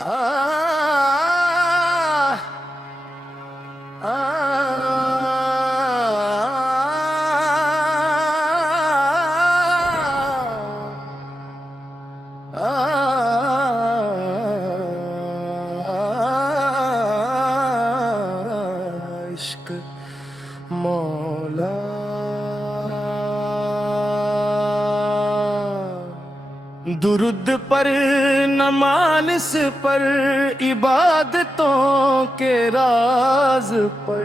इश्क मौला दुरुद पर नमानिस पर इबादतों के राज पर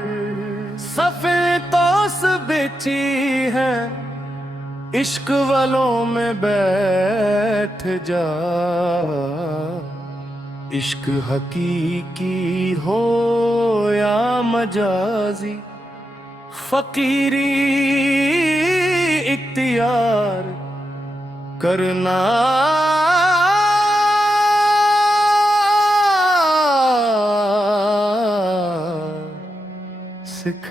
सफ़े तोस बिछी है इश्क वालों में बैठ जा। इश्क हकीकी हो या मजाजी फकीरी इख्तियार करना सिख।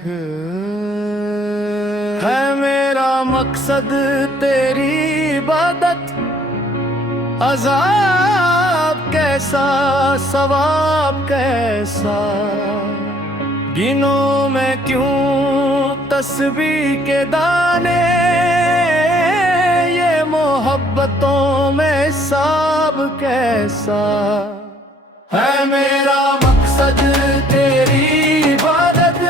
है मेरा मकसद तेरी इबादत, अज़ाब कैसा सवाब कैसा, गिनो मैं क्यों तस्बीह के दाने, ये मोहब्बतों में हिसाब कैसा। है मेरा मकसद तेरी इबादत,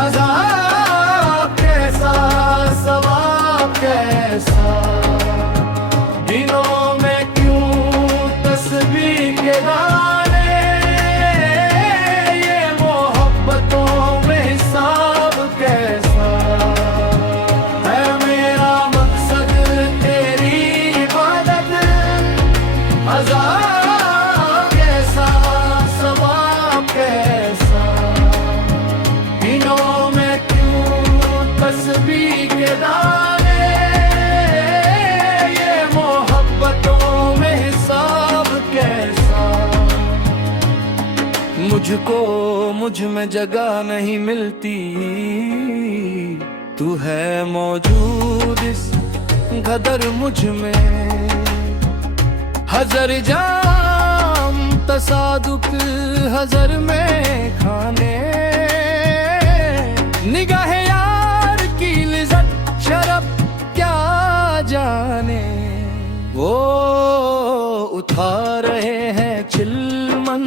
अज़ाब कैसा सवाब कैसा, गिनो मैं क्यों तस्बीह के दाने, ये मोहब्बतों में हिसाब कैसा। है मेरा मकसद तेरी इबादत, अज़ाब कैसा सवाब कैसा, गिनो मैं क्यों तस्बीह के दाने, ये मोहब्बतों में हिसाब कैसा। मुझको मुझ में जगह नहीं मिलती, तू है मौजूद इस कदर मुझ में। हज़र जाम तसादुक हज़र में खाने, निगाह यार की लिज़्ज़त शरफ क्या जाने। वो उठा रहे हैं चिलमन,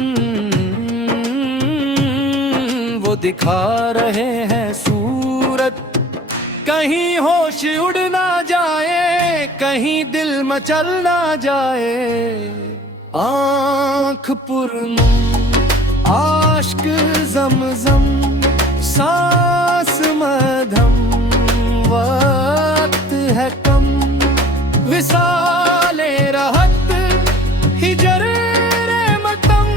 वो दिखा रहे हैं सूरत, कहीं होश उड़ ना जाए, कहीं दिल मचल ना जाए। आँख पुरनम आश्क ज़मज़म, सांस मधम, वक्त है कम, विसाले रहत हिजर रे मतम,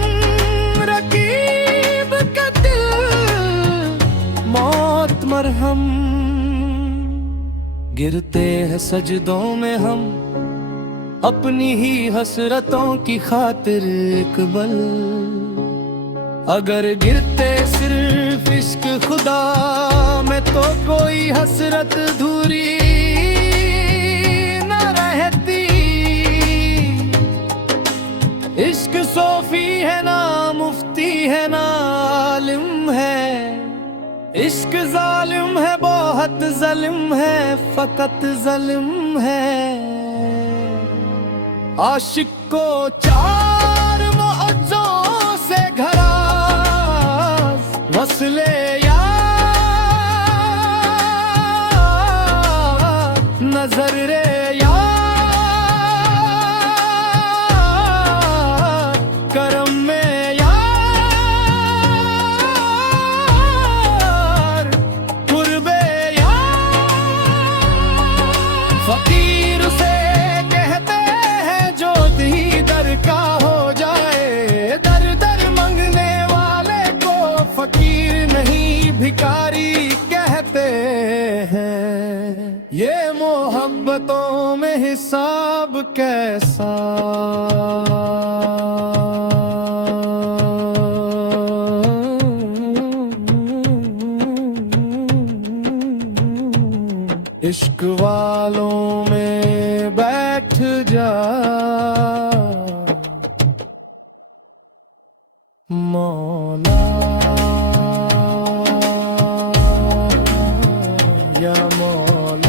रकीब का दिल मौत मरहम। गिरते हैं सजदों में हम अपनी ही हसरतों की खातिर इकबल, अगर गिरते सिर्फ इश्क खुदा में तो कोई हसरत धूरी न रहती। इश्क सोफी है ना मुफ्ती है ना आलिम है, इश्क जालिम है बहुत ज़लिम है, फकत ज़लिम है। आशिक को चार मुअज़्ज़ों से घरा वस्ले यार, नजर रे यार, करम में यार, कुर्बे यार। फकीर से कहते हैं जो दी दर का हो जाए, दर दर मंगने वाले को फकीर नहीं भिखारी कहते हैं। ये मोहब्बतों में हिसाब कैसा, इश्क वालों में बैठ जा। मौला या मौला